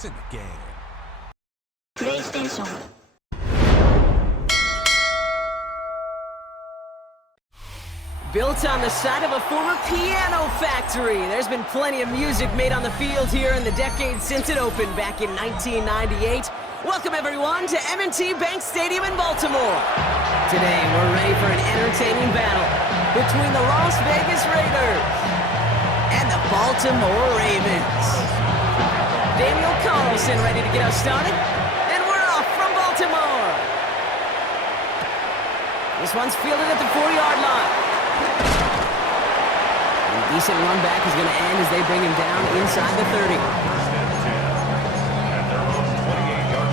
It's in the game. PlayStation. Built on the side of a former piano factory, there's been plenty of music made on the field here in the decade since it opened back in 1998. Welcome everyone to M&T Bank Stadium in Baltimore. Today we're ready for an entertaining battle between the Las Vegas Raiders and the Baltimore Ravens. Daniel Carlson ready to get us started, and we're off from Baltimore. This one's fielded at the 4-yard line. A decent run back is going to end as they bring him down inside the 30. At their own 28-yard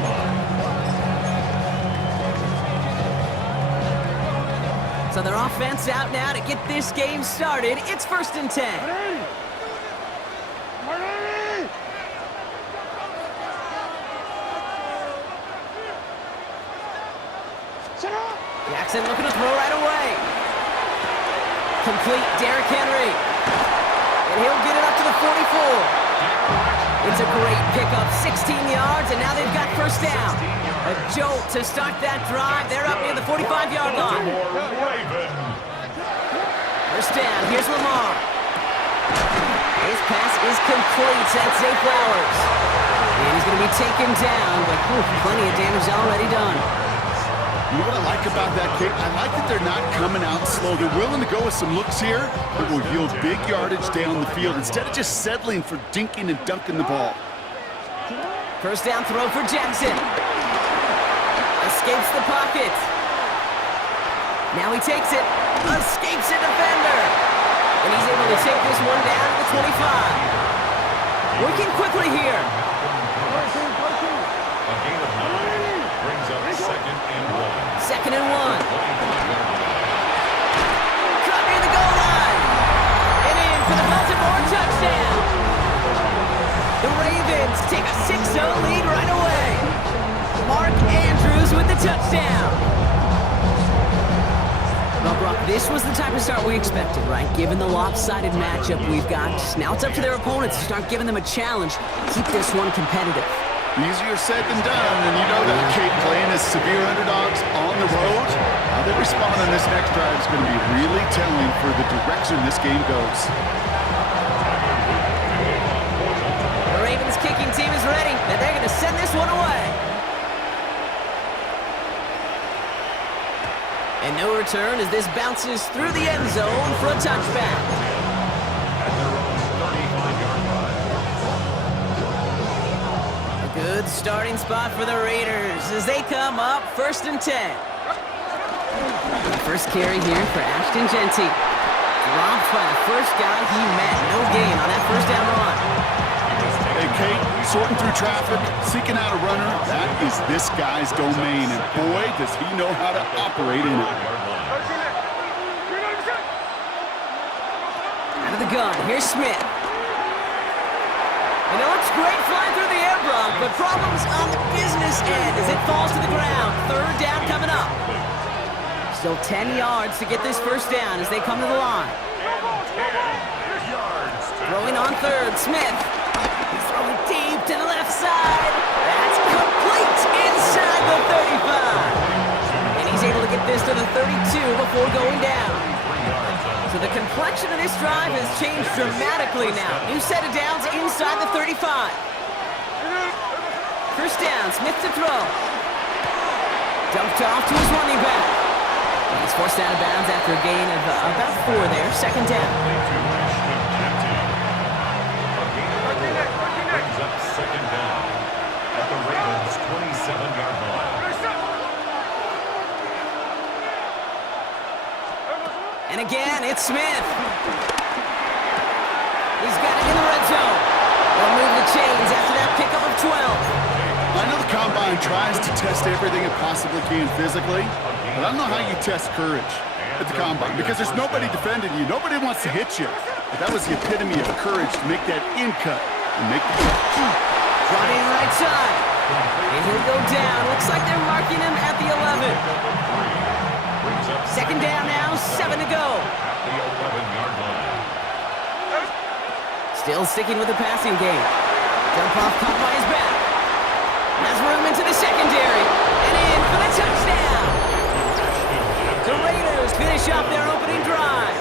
line. So their offense out now to get this game started. It's 1st and 10. Jackson looking to throw right away. Complete, Derrick Henry. And he'll get it up to the 44. It's a great pickup, 16 yards, and now they've got 1st down. A jolt to start that drive. They're up near the 45-yard line. 1st down, here's Lamar. His pass is complete. That's Zay Flowers. And he's going to be taken down, but plenty of damage already done. You know what I like about that kick? I like that they're not coming out slow. They're willing to go with some looks here that will yield big yardage down the field instead of just settling for dinking and dunking the ball. 1st down throw for Jackson. Escapes the pocket. Now he takes it. Escapes a defender. And he's able to take this one down to the 25. Working quickly here. A gain of 9 brings up 2nd and 1. 2nd and 1. Cut near the goal line. And in for the Baltimore touchdown. The Ravens take a 6-0 lead right away. Mark Andrews with the touchdown. Well, Brock, this was the type of start we expected, right? Given the lopsided matchup we've got, now it's up to their opponents to start giving them a challenge. Keep this one competitive. Easier said than done, and you know that Kate playing as severe underdogs on the road. How they respond on this next drive is going to be really telling for the direction this game goes. The Ravens kicking team is ready, and they're going to send this one away. And no return as this bounces through the end zone for a touchback. At their own 35-yard line. Good starting spot for the Raiders as they come up 1st and 10. First carry here for Ashton Genty. Dropped by the first guy he met. No gain on that 1st down run. Hey, Kate, sorting through traffic, seeking out a runner, that is this guy's domain, and boy, does he know how to operate in it. Out of the gun, here's Smith. You know, it's great flying through the air, Brock, but problems on the business end as it falls to the ground. 3rd down coming up. Still 10 yards to get this 1st down as they come to the line. Throwing on 3rd, Smith. He's throwing deep to the left side. That's complete inside the 35. And he's able to get this to the 32 before going down. So the complexion of this drive has changed dramatically now. New set of downs inside the 35. 1st down, Smith to throw. Dumped off to his running back. And he's forced out of bounds after a gain of about 4 there. 2nd down. Brings up 2nd down at the Ravens' 27-yard line. And again, it's Smith. He's got it in the red zone. They'll move the chains after that pickup of 12. I know the Combine tries to test everything it possibly can physically, but I don't know how you test courage at the Combine because there's nobody defending you. Nobody wants to hit you. But that was the epitome of courage to make that in cut and make the catch. Running right side. And he'll go down. Looks like they're marking him at the 11. 2nd down now, 7 to go. The 11-yard line. Still sticking with the passing game. Dump off caught by his back. Has room into the secondary. And in for the touchdown. The Raiders finish off their opening drive.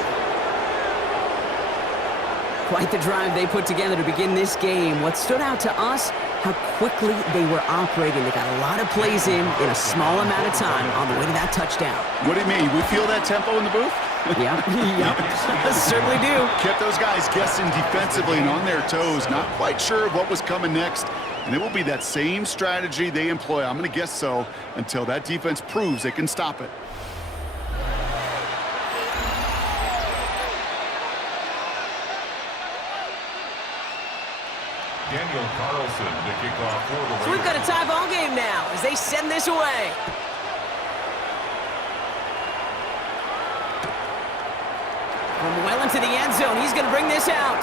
Quite the drive they put together to begin this game. What stood out to us, how quickly they were operating. They got a lot of plays in a small amount of time on the way to that touchdown. What do you mean? We feel that tempo in the booth? Yep. Certainly do. Kept those guys guessing defensively and on their toes, not quite sure of what was coming next. And it will be that same strategy they employ, I'm going to guess so, until that defense proves they can stop it. Daniel Carlson to kick off for the Raiders. So we've got a tie ball game now as they send this away. From well into the end zone, he's going to bring this out.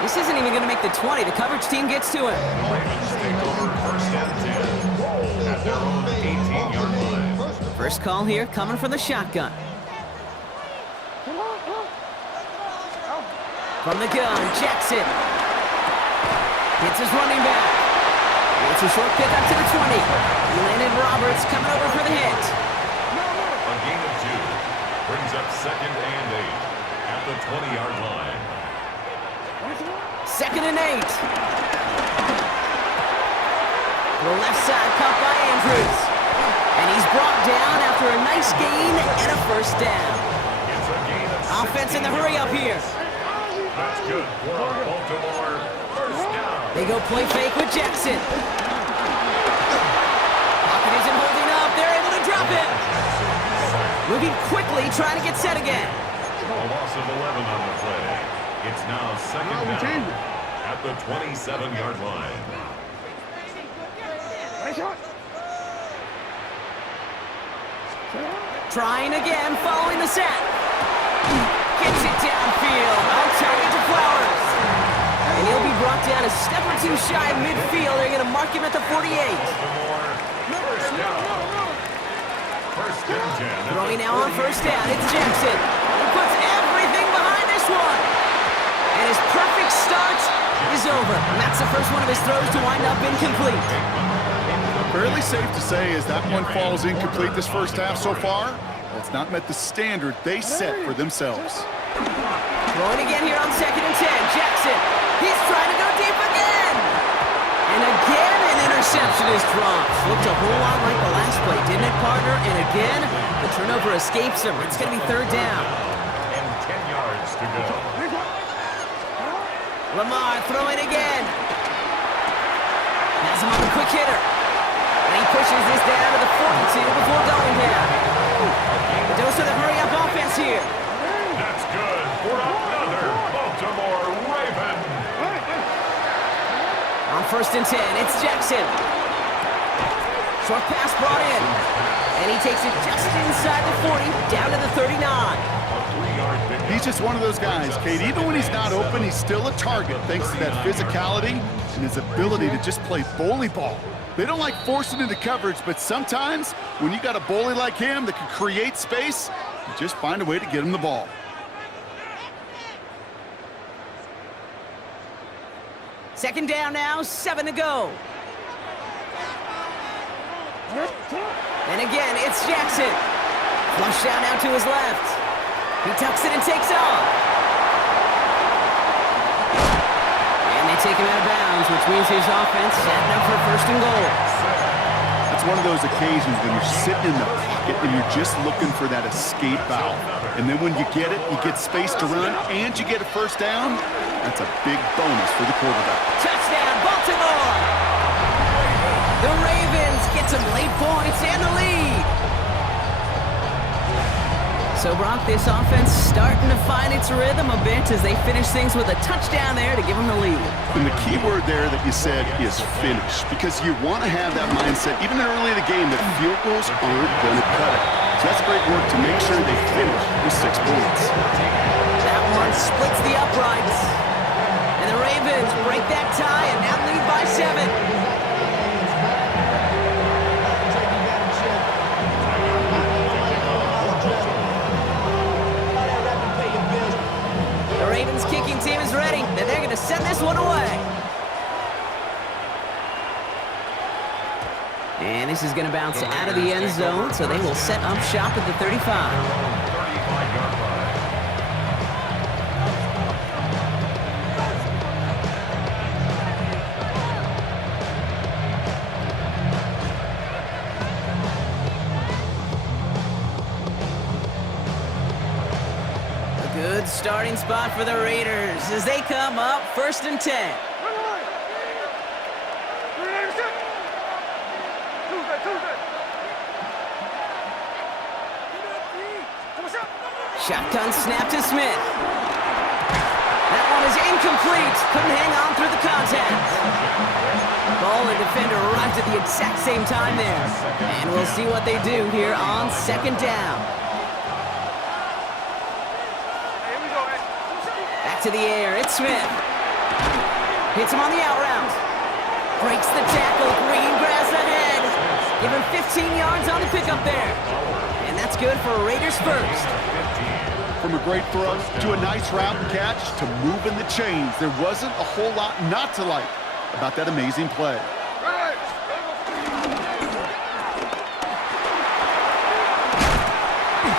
This isn't even going to make the 20. The coverage team gets to him. Ravens take over first and 10 at their own 18-yard line. First call here coming from the shotgun. From the gun, Jackson. Hits his running back. It's a short pick up to the 20. Landon Roberts coming over for the hit. A gain of 2 brings up second and 8 at the 20-yard line. Second and 8. The left side caught by Andrews. And he's brought down after a nice gain and a first down. It's a gain of Offense in the hurry up here. That's good for Baltimore. First down. They go play fake with Jackson. Pocket isn't holding up. They're able to drop it. Moving quickly, trying to get set again. A loss of 11 on the play. It's now second down at the 27-yard line. Trying again, following the sack. Gets it downfield. On target to Flowers. And he'll be brought down a step or two shy of midfield. They're going to mark him at the 48. Baltimore, first down. First and 10. Throwing now on first down. It's Jackson. He puts everything behind this one. And his perfect start is over. And that's the first one of his throws to wind up incomplete. Fairly safe to say as that one falls incomplete this first half so far, it's not met the standard they set for themselves. Throwing again here on second and 10. Jackson. He's trying to go deep again. And again, an interception is dropped. Looked a whole lot like the last play, didn't it, partner? And again, the turnover escapes him. It's going to be third down. And 10 yards to go. Lamar throwing again. Has him on the quick hitter. And he pushes this down to the 42 before going down. The dose of the hurry-up offense here. That's good for another Baltimore Raven. On first and 10, it's Jackson. Short pass brought in. And he takes it just inside the 40, down to the 39. He's just one of those guys, Kate. Even when he's not open, he's still a target thanks to that physicality and his ability to just play bully ball. They don't like forcing into coverage, but sometimes when you got a bully like him that can create space, you just find a way to get him the ball. Second down now, 7 to go. And again, it's Jackson. Flush down now to his left. He tucks it and takes off. And they take him out of bounds, which means his offense setting up for first and goal. It's one of those occasions when you're sitting in the pocket and you're just looking for that escape valve. And then when you get it, you get space to run, and you get a first down. That's a big bonus for the quarterback. Touchdown, Baltimore! The Ravens get some late points and the lead. So, Brock, this offense starting to find its rhythm a bit as they finish things with a touchdown there to give them the lead. And the key word there that you said is finish, because you want to have that mindset, even early in the game, that field goals aren't going to cut it. So that's great work to make sure they finish with 6 points. That one splits the uprights. And the Ravens break that tie and now lead by 7. The Ravens kicking team is ready, and they're going to send this one away. And this is going to bounce out of the end zone, so they will set up shop at the 35. 35-yard line. Good starting spot for the Raiders as they come up 1st and 10. Shotgun snap to Smith. That one is incomplete. Couldn't hang on through the contact. Ball and defender arrived at the exact same time there. And we'll see what they do here on 2nd down. Back to the air. It's Smith. Hits him on the out route. Breaks the tackle. Green grass ahead. Give him 15 yards on the pickup there. And that's good for Raiders first. From a great throw to a nice route and catch to moving the chains, there wasn't a whole lot not to like about that amazing play.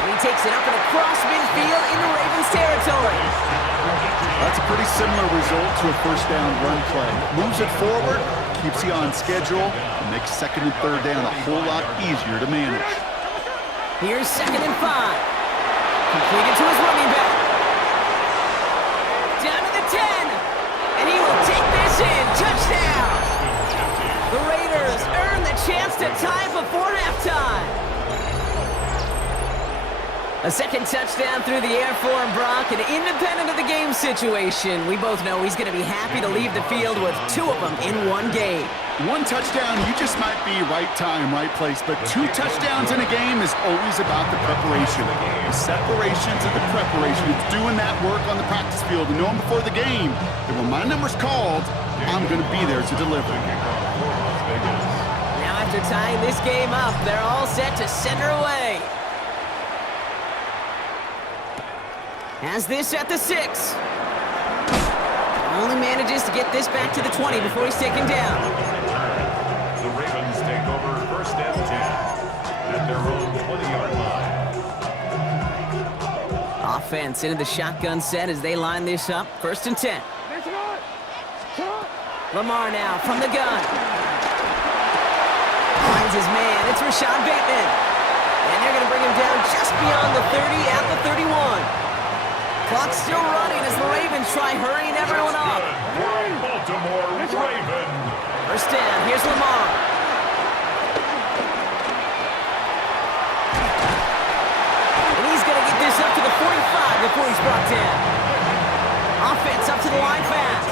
He takes it up and across midfield into Ravens territory. That's a pretty similar result to a 1st down run play. Moves it forward, keeps you on schedule, and makes 2nd and 3rd down a whole lot easier to manage. Here's 2nd and 5. Completed to his running back. Down to the 10. And he will take this in. Touchdown. The Raiders earn the chance to tie before halftime. A second touchdown through the air for Brock, and independent of the game situation, we both know he's going to be happy to leave the field with 2 of them in one game. 1 touchdown, you just might be right time, right place, but 2 touchdowns in a game is always about the preparation. The separation to the preparation. It's doing that work on the practice field and knowing before the game that when my number's called, I'm going to be there to deliver. Now after tying this game up, they're all set to send her away. Has this at the 6. Only manages to get this back to the 20 before he's taken down. The Ravens take over 1st and 10 at their own 20-yard line. Offense into the shotgun set as they line this up. 1st and 10. Lamar now from the gun. Finds his man. It's Rashad Bateman. And they're going to bring him down just beyond the 30 at the 31. Clock's still running as the Ravens try hurrying everyone up. Baltimore Ravens. 1st down, here's Lamar. And he's going to get this up to the 45 before he's brought down. Offense up to the line fast.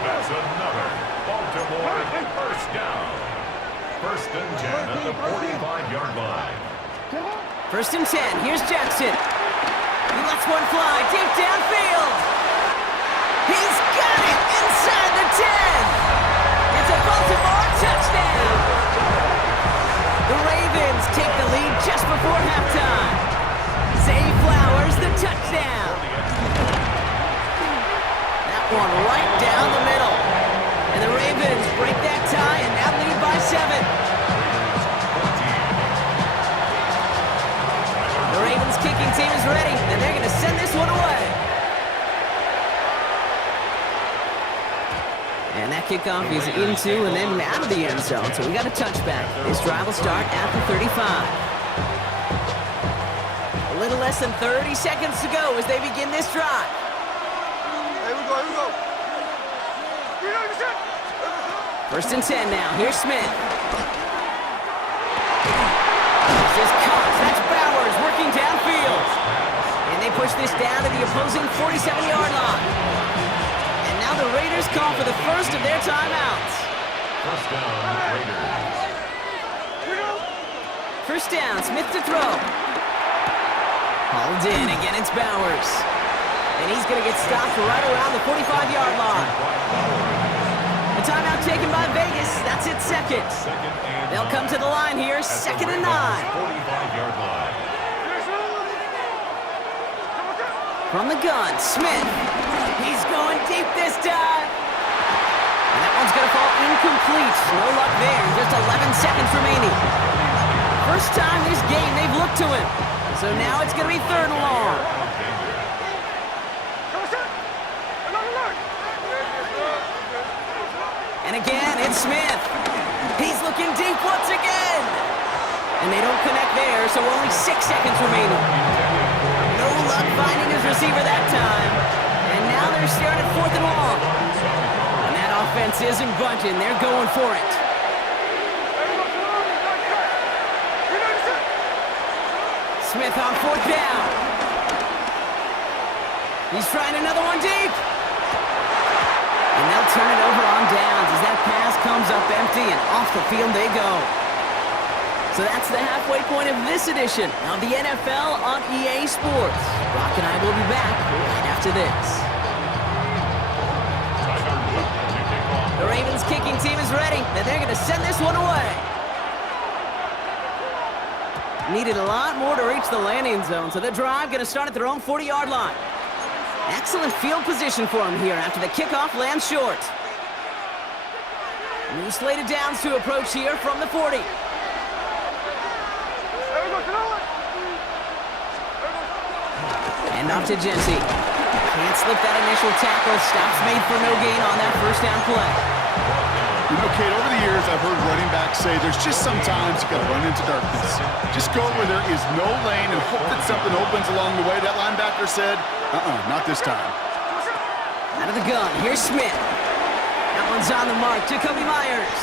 That's another Baltimore 1st down. 1st and 10 at the 45-yard line. 1st and 10, here's Jackson. He lets one fly deep downfield. He's got it inside the 10. It's a Baltimore touchdown. The Ravens take the lead just before halftime. Zay Flowers, the touchdown. That one right down the middle. And the Ravens break that tie and now lead by 7. The Ravens kicking team is ready, and they're going to send this one away. And that kickoff is into and then out of the end zone, so we got a touchback. This drive will start at the 35. A little less than 30 seconds to go as they begin this drive. Here we go. 1st and 10 now. Here's Smith. Just cuts. That's Bowers working downfield. And they push this down to the opposing 47-yard line. And now the Raiders call for the first of their timeouts. 1st down, Raiders. 1st down, Smith to throw. Hauled in. Again, it's Bowers. And he's going to get stopped right around the 45-yard line. A timeout taken by Vegas. That's its 2nd. They'll come to the line here, 2nd and 9. 45-yard line. From the gun, Smith. He's going deep this time. And that one's going to fall incomplete. No luck there. Just 11 seconds remaining. First time this game they've looked to him. So now it's going to be 3rd and long. And again, it's Smith. He's looking deep once again. And they don't connect there, so only 6 seconds remaining. No luck finding his receiver that time. And now they're staring at 4th and long. And that offense isn't budging. They're going for it. Smith on 4th down. He's trying another one deep. And they'll turn it over on downs as that pass comes up empty and off the field they go. So that's the halfway point of this edition of the NFL on EA Sports. Brock and I will be back right after this. The Ravens kicking team is ready, and they're going to send this one away. Needed a lot more to reach the landing zone, so the drive going to start at their own 40-yard line. Excellent field position for him here after the kickoff lands short. New slated downs to approach here from the 40. Hand off to Genty. Can't slip that initial tackle. Stops made for no gain on that 1st down play. You know, Kate, over the years, I've heard running backs say there's just sometimes you got to run into darkness. Just go where there is no lane and hope that something opens along the way. That linebacker said, not this time. Out of the gun, here's Smith. That one's on the mark. Jacoby Myers.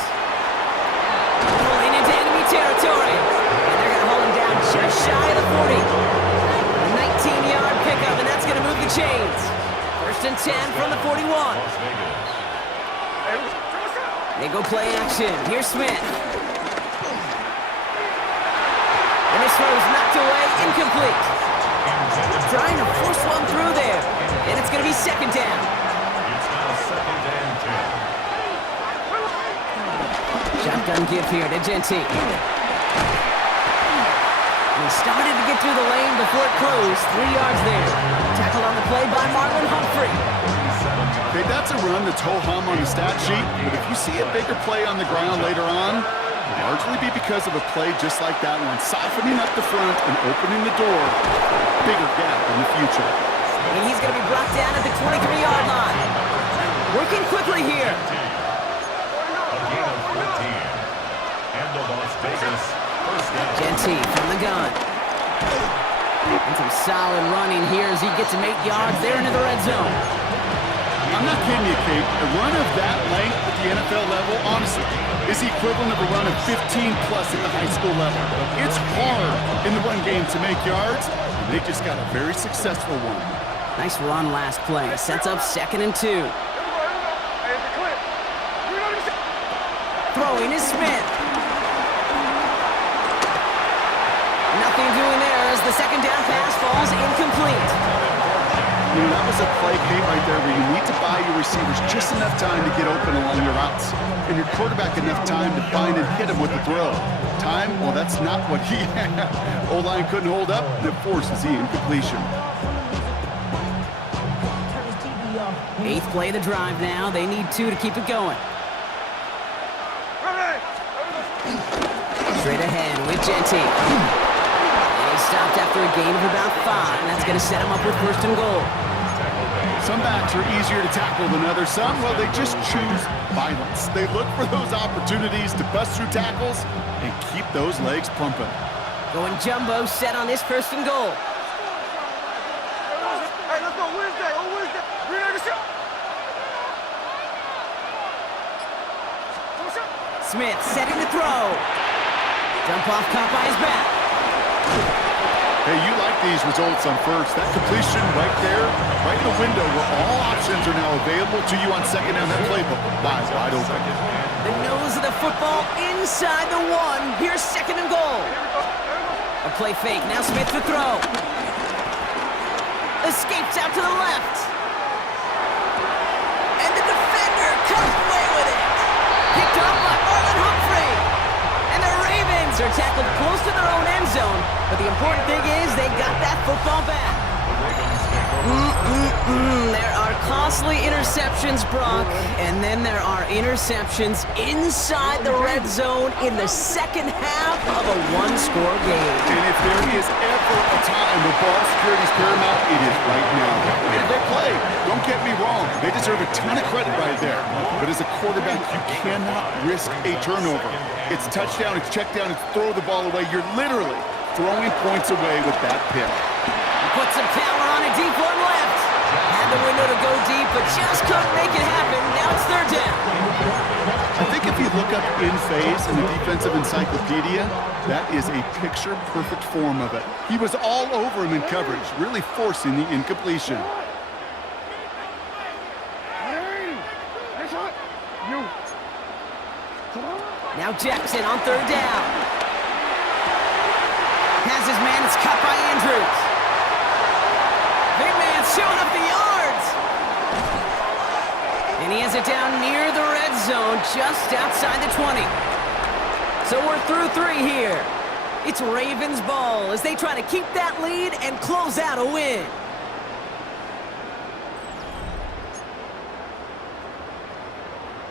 Pulling into enemy territory. And they're going to hold him down just shy of the 40. A 19-yard pickup, and that's going to move the chains. 1st and 10 from the 41. They go play action. Here's Smith. And this throw's knocked away, incomplete. Trying to force one through there. And it's going to be 2nd down. It's now 2nd and 10. Shotgun give here to Genty. He started to get through the lane before it closed. 3 yards there. Tackle on the play by Marlon Humphrey. Okay, that's a run that's ho-hum on the stat sheet, but if you see a bigger play on the ground later on, it'll largely be because of a play just like that one, softening up the front and opening the door. Bigger gap in the future. And he's going to be brought down at the 23-yard line. Working quickly here. A gain of 14. And the Las Vegas 1st down. Genty from the gun. And some solid running here as he gets him 8 yards there into the red zone. I'm not kidding you, Kate. A run of that length at the NFL level, honestly, is the equivalent of a run of 15-plus at the high school level. It's hard in the run game to make yards, and they just got a very successful one. Nice run last play. Sets up 2nd and 2. Throwing is Smith. Nothing doing there as the 2nd down pass falls incomplete. You know, that was a play, Kate, right there where you need to buy your receivers just enough time to get open along your routes. And your quarterback enough time to find and hit him with the throw. Time, well, that's not what he had. O-line couldn't hold up, and it forces the incompletion. 8th play of the drive now. They need 2 to keep it going. Straight ahead with Genty. Stopped after a gain of about 5. That's going to set him up with 1st and goal. Some backs are easier to tackle than others. Some, well, they just choose violence. They look for those opportunities to bust through tackles and keep those legs pumping. Going jumbo set on this 1st and goal. Hey, let's go Wednesday. On Wednesday. Bring out the shot. Smith setting to throw. Jump off caught by his back. Hey, you like these results on 1st. That completion right there, right in the window where all options are now available to you on 2nd down. That playbook lies wide open. The nose of the football inside the 1. Here's 2nd and goal. A play fake. Now Smith to throw. Escapes out to the left. And the defender comes away with it. Picked up by Marlon Humphrey. And the Ravens are tackled close to their own end zone. But the important thing is they got that football back. There are costly interceptions, Brock, and then there are interceptions inside the red zone in the second half of a one-score game. And if there is ever a time where ball security is paramount, it is right now. And they play. Don't get me wrong. They deserve a ton of credit right there. But as a quarterback, you cannot risk a turnover. It's touchdown, it's check down, it's throw the ball away. You're literally throwing points away with that pick. Put some power on it, deep one left. Had the window to go deep, but just couldn't make it happen. Now it's third down. I think if you look up in phase in the defensive encyclopedia, that is a picture-perfect form of it. He was all over him in coverage, really forcing the incompletion. Now Jackson on third down. Has his man, it's cut by Andrews. Big man showing up the yards. And he has it down near the red zone, just outside the 20. So we're through 3 here. It's Ravens ball as they try to keep that lead and close out a win.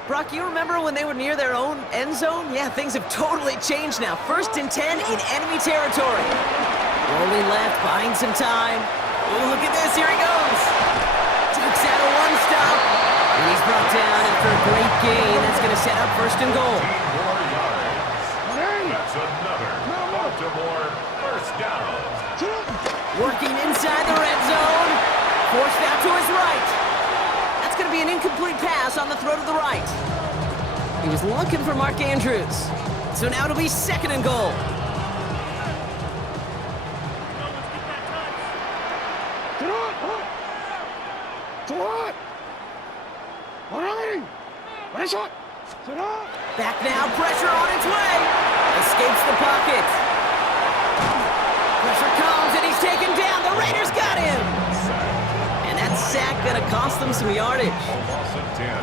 Brock, you remember when they were near their own end zone? Yeah, things have totally changed now. 1st and 10 in enemy territory. Rolling left, buying some time. Oh, look at this, here he goes. Takes out a one-stop. And he's brought down after a great gain. That's going to set up 1st and goal. 10 more yards. That's another Baltimore first down. Working inside the red zone. Forced out to his right. That's going to be an incomplete pass on the throw to the right. He was looking for Mark Andrews. So now it'll be 2nd and goal. Back now, pressure on its way. Escapes the pocket. Pressure comes and he's taken down. The Raiders got him. And that sack gonna cost them some yardage.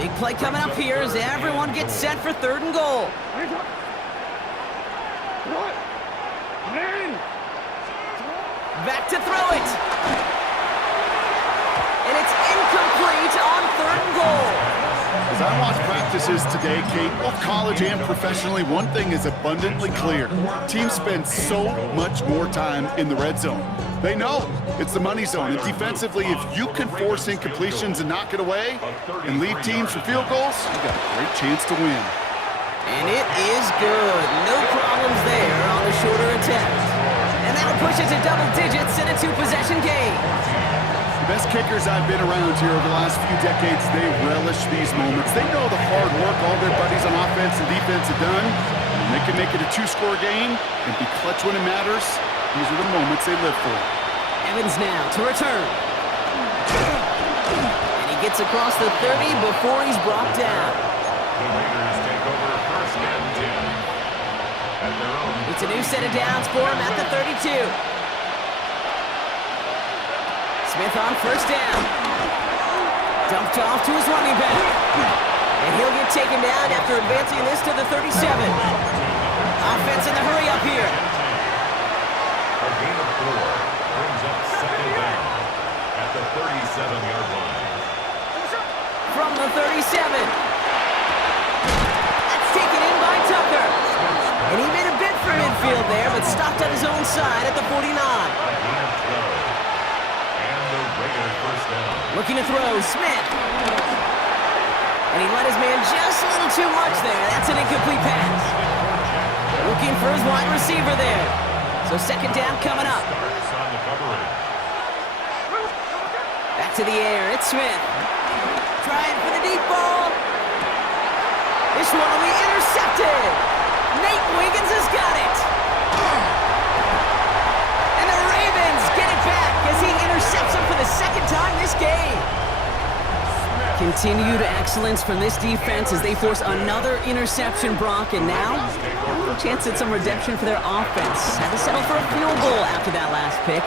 Big play coming up here as everyone gets set for 3rd and goal. Back to throw it. And it's incomplete on 3rd and goal. As I watch practices today, Kate, both college and professionally, one thing is abundantly clear. Teams spend so much more time in the red zone. They know it's the money zone. And defensively, if you can force incompletions and knock it away and lead teams for field goals, you got a great chance to win. And it is good. No problems there on the shorter attempt. And that'll push it to double digits in a 2-possession game. The best kickers I've been around here over the last few decades, they relish these moments. They know the hard work all their buddies on offense and defense have done. And they can make it a 2-score game and be clutch when it matters. These are the moments they live for. Evans now to return. And he gets across the 30 before he's brought down. The Raiders take over 1st and 10. At their own. It's a new set of downs for him at the 32. Smith on 1st down. Dumped off to his running back. And he'll get taken down after advancing this to the 37. Offense in the hurry up here. A gain of 4 brings up 2nd down at the 37-yard line. From the 37. That's taken in by Tucker. And he made a bid for midfield there, but stopped on his own side at the 49. Looking to throw, Smith. And he let his man just a little too much there. That's an incomplete pass. Looking for his wide receiver there. So 2nd down coming up. Back to the air, it's Smith. Trying for the deep ball. This one will be intercepted. Nate Wiggins has got it. And the Ravens get it back as he intercepts him for the 2nd time this game. Continued excellence from this defense as they force another interception, Brock, and now a little chance at some redemption for their offense. Had to settle for a field goal after that last pick.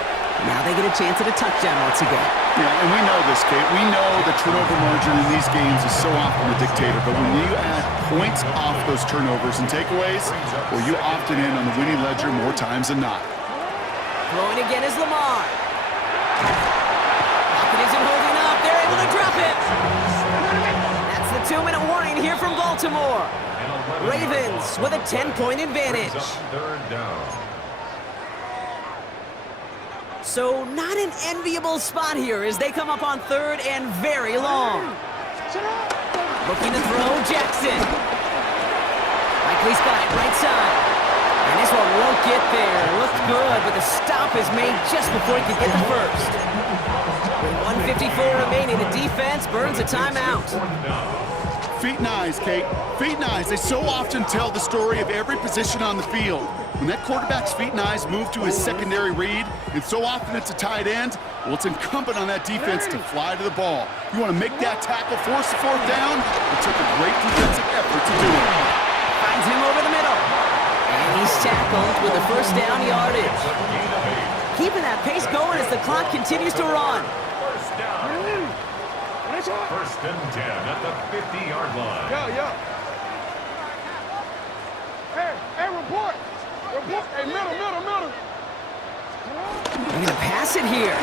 Now they get a chance at a touchdown once again. Yeah, and we know this, Kate. We know the turnover margin in these games is so often a dictator, but when you add points off those turnovers and takeaways, well, you opted in on the winning ledger more times than not. Throwing again is Lamar. Pocket isn't holding up. They're able to drop it. 2-minute warning here from Baltimore. Ravens with a 10-point advantage. Third down. So not an enviable spot here as they come up on third and very long. Looking to throw, Jackson. Likely spot, right side. And this one won't get there. Looked good, but the stop is made just before he could get the first. With 1:54 remaining, the defense burns a timeout. Feet and eyes, Kate. Feet and eyes. They so often tell the story of every position on the field. When that quarterback's feet and eyes move to his secondary read, and so often it's a tight end, well, it's incumbent on that defense to fly to the ball. You want to make that tackle, force the fourth down. It took a great defensive effort to do it. Finds him over the middle. And he's tackled with the first down yardage. Keeping that pace going as the clock continues to run. First down. First and 10 at the 50-yard line. Yeah. Hey, report. Hey, middle. They're going to pass it here.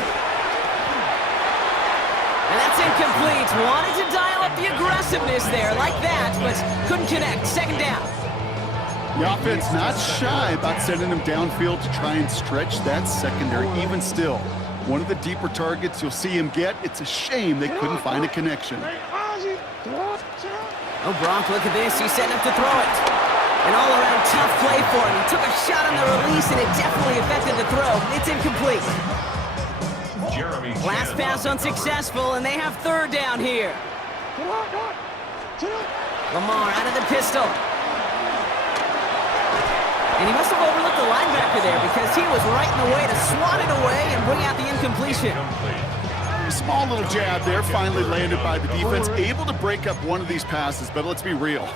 And that's incomplete. Wanted to dial up the aggressiveness there like that, but couldn't connect. Second down. The offense not shy about sending them downfield to try and stretch that secondary. Even still, one of the deeper targets you'll see him get. It's a shame they couldn't find a connection. Oh, Gronk, look at this. He's setting up to throw it. An all-around tough play for him. He took a shot on the release, and it definitely affected the throw. It's incomplete. Last pass unsuccessful, and they have third down here. Lamar out of the pistol. And he must have overlooked the linebacker there because he was right in the way to swat it away and bring out the incompletion. A small little jab there, finally landed by the defense, able to break up one of these passes, but let's be real.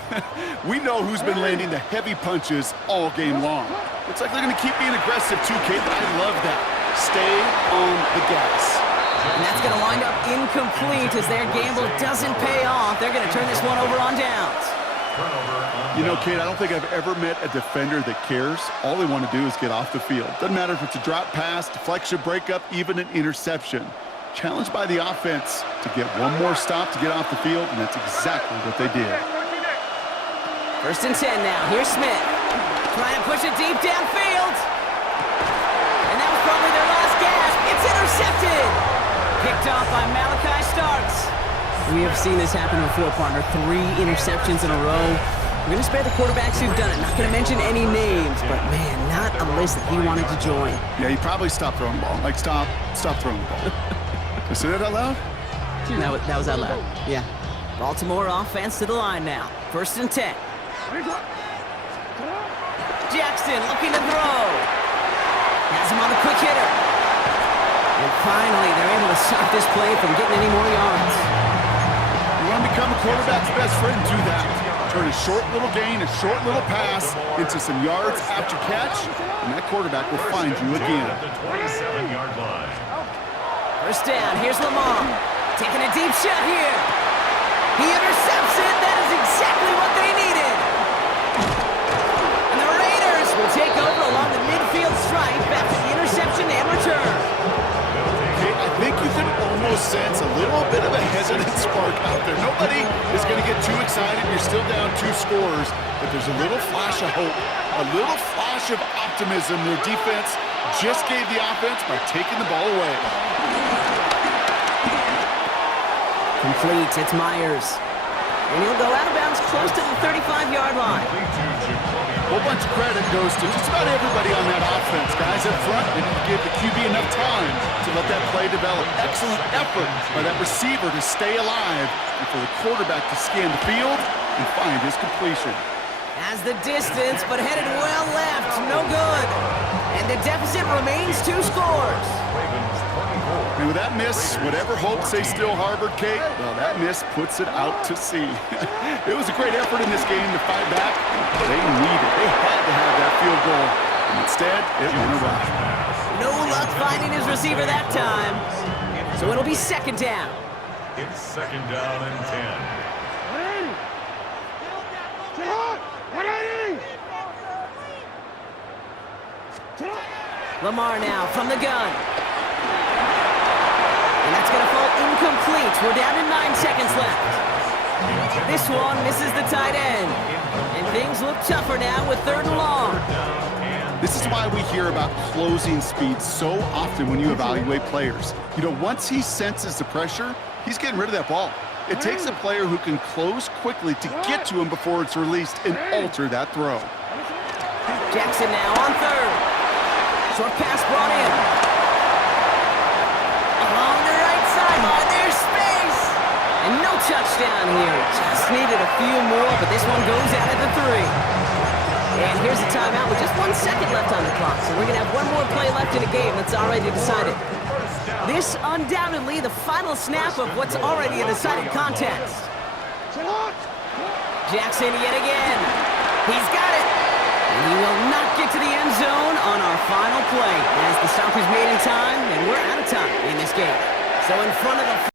We know who's been landing the heavy punches all game long. Looks like they're going to keep being aggressive too, Kate, but I love that. Stay on the gas. And that's going to wind up incomplete as their gamble doesn't pay off. They're going to turn this one over on downs. You know, Kate, I don't think I've ever met a defender that cares. All they want to do is get off the field. Doesn't matter if it's a drop pass, deflection, breakup, even an interception. Challenged by the offense to get one more stop to get off the field, and that's exactly what they did. First and 10 now. Here's Smith. Trying to push it deep downfield. And that was probably their last gasp. It's intercepted. Picked off by Malachi Starks. We have seen this happen before, partner. 3 interceptions in a row. We're going to spare the quarterbacks who've done it. Not going to mention any names, but, man, not a list that he wanted to join. Yeah, he probably stopped throwing the ball. Like, stop throwing the ball. Did I say that out loud? That was out loud. Yeah. Baltimore offense to the line now. First and 10. Jackson looking to throw. Has him on the quick hitter. And finally, they're able to stop this play from getting any more yards. You want to become a quarterback's best friend, do that. Turn a short little gain, a short little pass into some yards after catch, and that quarterback will find you again. At the 27-yard line. First down, here's Lamar. Taking a deep shot here. He intercepts it. That is exactly what they needed. And the Raiders will take over along the midfield stripe after the interception and return. Okay, I think you can almost sense a little bit of a hesitant spark out there. Nobody is going to get too excited. You're still down 2 scores, but there's a little flash of hope, a little flash of optimism. Their defense just gave the offense by taking the ball away. Complete, it's Myers. And he'll go out of bounds close to the 35-yard line. A whole bunch of credit goes to just about everybody on that offense. Guys up front, they didn't give the QB enough time to let that play develop. Excellent effort by that receiver to stay alive and for the quarterback to scan the field and find his completion. Has the distance, but headed well left. No good. And the deficit remains 2 scores. And with that miss, whatever hopes they still harbored, Kate, well, that miss puts it out to sea. It was a great effort in this game to fight back. They had to have that field goal. And instead, it went away. No luck finding his receiver that time. So it'll be second down. It's second down and 10. Lamar now from the gun. And that's going to fall incomplete. We're down to 9 seconds left. This this one, misses the tight end. And things look tougher now with 3rd and long. This is why we hear about closing speed so often when you evaluate players. You know, once he senses the pressure, he's getting rid of that ball. It takes a player who can close quickly to get to him before it's released and alter that throw. Jackson now on 3rd. Short pass brought in. Along the right sideline, there's space. And no touchdown here. Just needed a few more, but this one goes out at the 3. And here's a timeout with just 1 second left on the clock. So we're going to have one more play left in a game that's already decided. This undoubtedly the final snap of what's already a decided contest. Jackson yet again. He's got it. And he will not get to the end zone on our final play as the stop is made in time, and we're out of time in this game. So in front of the